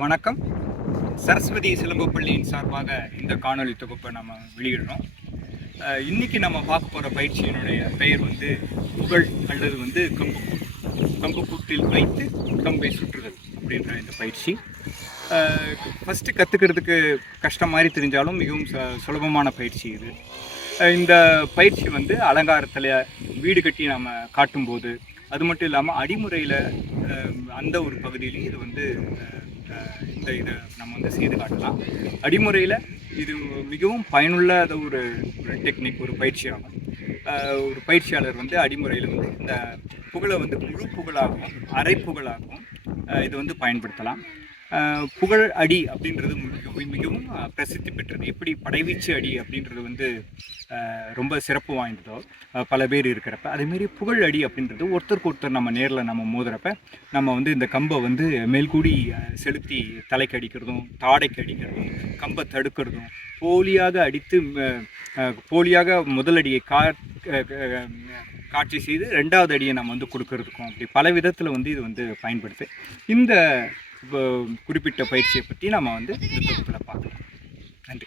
வணக்கம். சரஸ்வதி சிலம்பப்பள்ளியின் சார்பாக இந்த காணொலி தொகுப்பை நம்ம வெளியிடுறோம். இன்றைக்கி இன்னைக்கு நம்ம பார்க்க போகிற பயிற்சியினுடைய பெயர் வந்து புகழ் அல்லது வந்து கம்பு கம்பு கூட்டில் வைத்து கம்பை சுற்றுதல் அப்படின்ற இந்த பயிற்சி. ஃபஸ்ட்டு கற்றுக்கிறதுக்கு கஷ்டம் மாதிரி தெரிஞ்சாலும் மிகவும் ச சுலபமான பயிற்சி இது. இந்த பயிற்சி வந்து அலங்காரத்தில் வீடு கட்டி நம்ம காட்டும்போது அது மட்டும் இல்லாமல் அடிமுறையில் அந்த ஒரு பகுதியிலையும் இது வந்து இந்த இதை நம்ம வந்து செய்து காட்டலாம். அடிமுறையில் இது மிகவும் பயனுள்ள ஒரு ஒரு டெக்னிக் ஒரு பயிற்சியாகும். ஒரு பயிற்சியாளர் வந்து அடிமுறையில் வந்து இந்த புகழை வந்து முழு புகழாகவும் அரை புகழாகவும் இது வந்து பயன்படுத்தலாம். புகழ் அடி அப்படின்றது மிகவும் மிகவும் பிரசித்தி பெற்றது. எப்படி படைவீச்சு அடி அப்படின்றது வந்து ரொம்ப சிறப்பு வாய்ந்ததோ பல பேர் இருக்கிறப்ப. அதேமாரி புகழ் அடி அப்படின்றது ஒருத்தருக்கு ஒருத்தர் நம்ம நேரில் நம்ம மோதுறப்ப நம்ம வந்து இந்த கம்பை வந்து மேல்கூடி செலுத்தி தலைக்கு அடிக்கிறதும் தாடைக்கு அடிக்கிறதும் கம்பை தடுக்கிறதும் போலியாக அடித்து போலியாக முதலடியை கா காட்சி செய்து ரெண்டாவது அடியை நம்ம வந்து கொடுக்கறதுக்கும் அப்படி பல விதத்தில் வந்து இது வந்து பயன்படுது. இந்த குறிப்பிட்ட பயிற்சியை பற்றி நம்ம வந்து இந்த தொகுப்பில் பார்க்கலாம். நன்றி.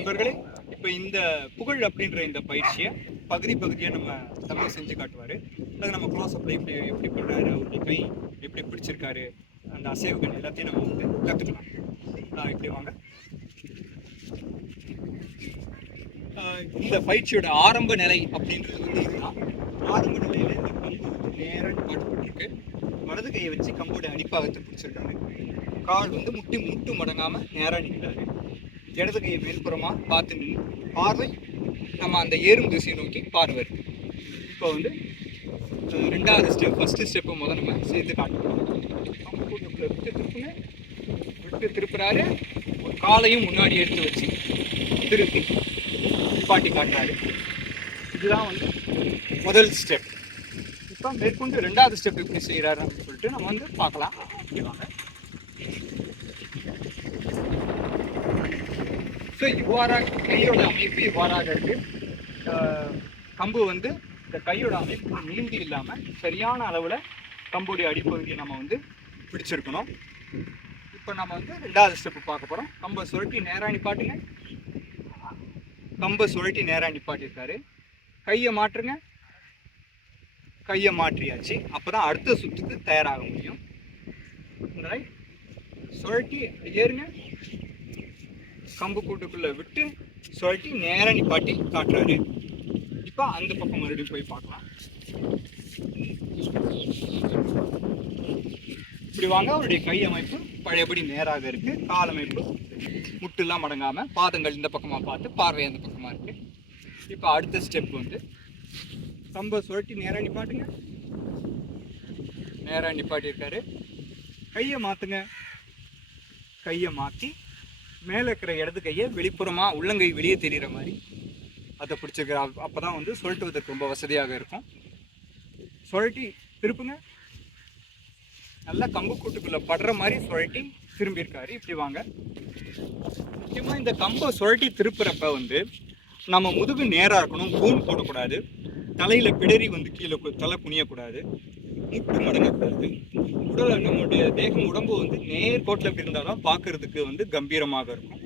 நண்பர்களே இப்போ இந்த புகழ் அப்படின்ற இந்த பயிற்சியை பகுதி பகுதியாக நம்ம தமிழ் செஞ்சு காட்டுவார். அது நம்ம க்ளோஸ் அப்பில் எப்படி எப்படி பண்ணுறாரு அவருடைய கை எப்படி பிடிச்சிருக்காரு அந்த அசைவுகள் எல்லாத்தையும் நம்ம வந்து கற்றுக்கலாம் இப்படி வாங்க. இந்த பயிற்சியோட ஆரம்ப நிலை அப்படின்றது வந்து இதுதான். ஆரம்ப நிலையில இந்த கம்பு நேராக பாட்டுப்பட்டிருக்கு வலது கையை வச்சு கம்போட அடிப்பாகத்தை பிடிச்சிருக்காரு கால் வந்து முட்டி முட்டு மடங்காமல் நேராக நிற்கிறாரு இடது கையை மேல்புறமாக பார்த்து நின்று பார்வை நம்ம அந்த ஏறும் திசையை நோக்கி பார்வை இருக்கு. இப்போ வந்து ரெண்டாவது ஸ்டெப் ஃபஸ்ட்டு ஸ்டெப்பு முதல் நம்ம சேர்த்து காட்டுறோம் கம்பு விட்டு திருப்புங்க விட்டு திருப்புறாரு. ஒரு காலையும் முன்னாடி எடுத்து வச்சு திருப்பி பாட்டி காட்டுறாரு. இதுதான் வந்து முதல் ஸ்டெப் இப்போ மேற்கொண்டு ரெண்டாவது ஸ்டெப் எப்படி செய்கிறாரு அப்படின்னு சொல்லிட்டு நம்ம வந்து பார்க்கலாம். ஓகேவாங்க வாங்க ஸோ இவ்வாறாக கையோட அமைப்பு இவ்வாறாக இருக்கு. கம்பு வந்து இந்த கையோட அமைப்பு நீந்தி இல்லாமல் சரியான அளவில் கம்புடைய அடிப்பகுதியை நம்ம வந்து பிடிச்சிருக்கணும். இப்போ நம்ம வந்து ரெண்டாவது ஸ்டெப்பு பார்க்க போகிறோம் கம்பை சுழட்டி நேராக நிப்பாட்டுங்க. கம்பை சுழட்டி நேராக நிப்பாட்டியிருக்காரு. கையை மாற்றுங்க. கையை மாற்றியாச்சு. அப்போ தான் அடுத்த சுற்றுக்கு தயாராக முடியும். ரைட் சுழட்டி ஏறுங்க. கம்பு கூட்டுக்குள்ளே விட்டு சுழட்டி நேராக நிப்பாட்டி காட்டுறாரு. இப்போ அந்த பக்கம் மறுபடியும் போய் பார்க்கலாம். இப்படி வாங்க அவருடைய கை அமைப்பு பழையபடி நேராக இருக்கு. கால் அமைப்பு முட்டுலாம் மடங்காம பாதங்கள் இந்த பக்கமாக பார்த்து பார்வை அந்த பக்கமாக இருக்கு. இப்போ அடுத்த ஸ்டெப் வந்து கம்பை சுழட்டி நேராக நிப்பாட்டுங்க. நேராக நிப்பாட்டியிருக்காரு. கையை மாற்றுங்க கையை மாற்றி மேலே இருக்கிற இடது கையை வெளிப்புறமாக உள்ளங்கை வெளியே தெரிகிற மாதிரி அதை பிடிச்சிருக்கிற அப்போ தான் வந்து சுழட்டுவதற்கு ரொம்ப வசதியாக இருக்கும். சுழட்டி திருப்புங்க. நல்லா கம்பு கூட்டுக்குள்ளே படுற மாதிரி சுழட்டி திரும்பியிருக்காரு. இப்படி வாங்க. முக்கியமாக இந்த கம்பை சுழட்டி திருப்புறப்ப வந்து நம்ம முதுகு நேராக இருக்கணும். கூன் போடக்கூடாது. தலையில் பிடரி வந்து கீழே கு- தலை குனியக்கூடாது. முட்டு மடங்கக்கூடாது உடல் நம்மளுடைய தேகம் உடம்பு வந்து நேர்கோட்டில் அப்படி இருந்தாலும் பார்க்கறதுக்கு வந்து கம்பீரமாக இருக்கும்.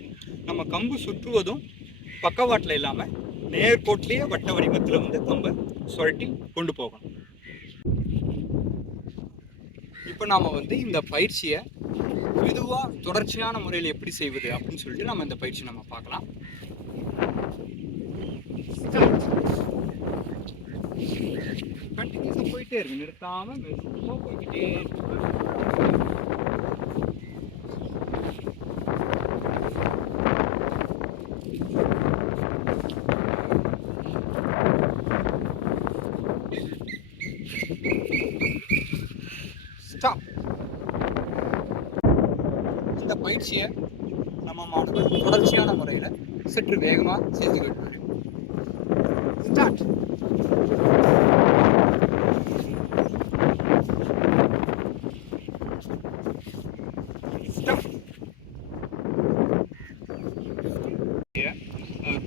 நம்ம கம்பு சுற்றுவதும் பக்கவாட்டில் இல்லாமல் நேர்கோட்டிலேயே வட்ட வடிவத்தில் வந்து கம்பை சுழட்டி கொண்டு போகணும். இப்போ நாம் வந்து இந்த பயிற்சியை மெதுவாக தொடர்ச்சியான முறையில் எப்படி செய்வது அப்படின்னு சொல்லிட்டு நம்ம இந்த பயிற்சி நம்ம பார்க்கலாம். கண்டினியூஸாக போயிட்டே இருக்கு. நிறுத்தாம மெதுவாக போய்கிட்டே இருக்கு. இந்த பயிற்சியை நம்ம மாணவர் தொடர்ச்சியான முறையில் சற்று வேகமாக செய்து கொள்வார் ஸ்டார்ட்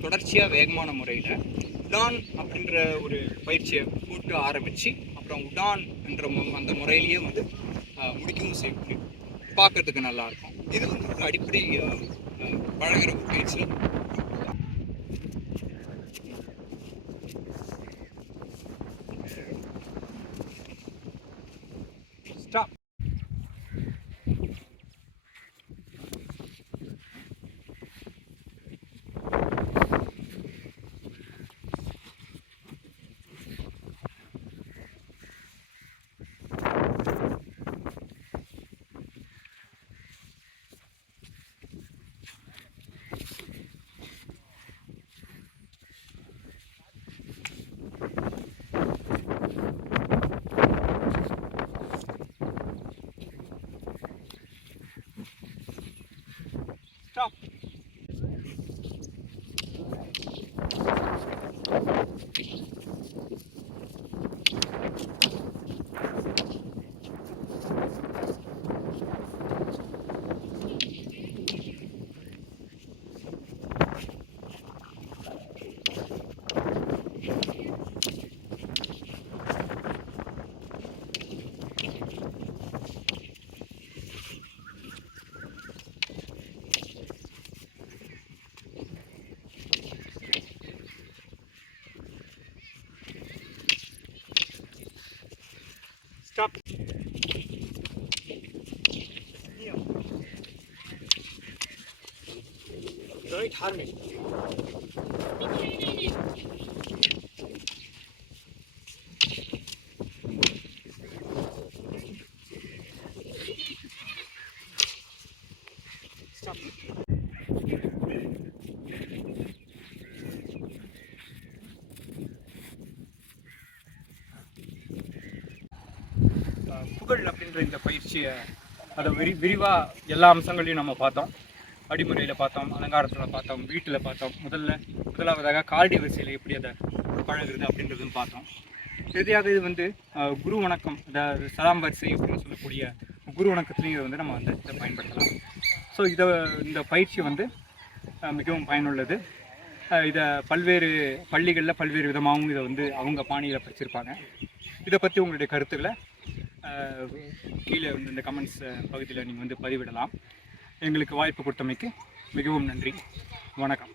தொடர்ச்சியாக வேகமான முறையில் உடான் அப்படின்ற ஒரு பயிற்சியை போட்டு ஆரம்பித்து அப்புறம் உடான் என்ற அந்த முறையிலேயே வந்து முடிக்கவும் செய்ய முடியும் பார்க்கறதுக்கு நல்லா இருக்கும். இது வந்து ஒரு அடிப்படை பழகிற ஒரு பயிற்சியில் stop stop Stop. Here. Right harmony. Stop. புகழ் அப்படின்ற இந்த பயிற்சியை அதை விரி விரிவாக எல்லா அம்சங்களையும் நம்ம பார்த்தோம் அடிமுறையில் பார்த்தோம் அலங்காரத்தில் பார்த்தோம் வீட்டில் பார்த்தோம். முதல்ல முதலாவதாக கால்டி வரிசையில் எப்படி அதை பழகுறது அப்படின்றதும் பார்த்தோம். இறுதியாக இது வந்து குரு வணக்கம் அதாவது சலாம் வரிசை அப்படின்னு சொல்லக்கூடிய குரு வணக்கத்துலையும் இதை வந்து நம்ம வந்து இதை பயன்படுத்தலாம். ஸோ இதை இந்த பயிற்சி வந்து மிகவும் பயனுள்ளது. இதை பல்வேறு பள்ளிகளில் பல்வேறு விதமாகவும் இதை வந்து அவங்க பாணியில் படிச்சிருப்பாங்க. இதை பற்றி உங்களுடைய கருத்துக்களை கீழே வந்து இந்த கமெண்ட்ஸ் பகுதியில் நீங்கள் வந்து பதிவிடலாம். எங்களுக்கு வாய்ப்பு கொடுத்தமைக்கு மிகவும் நன்றி. வணக்கம்.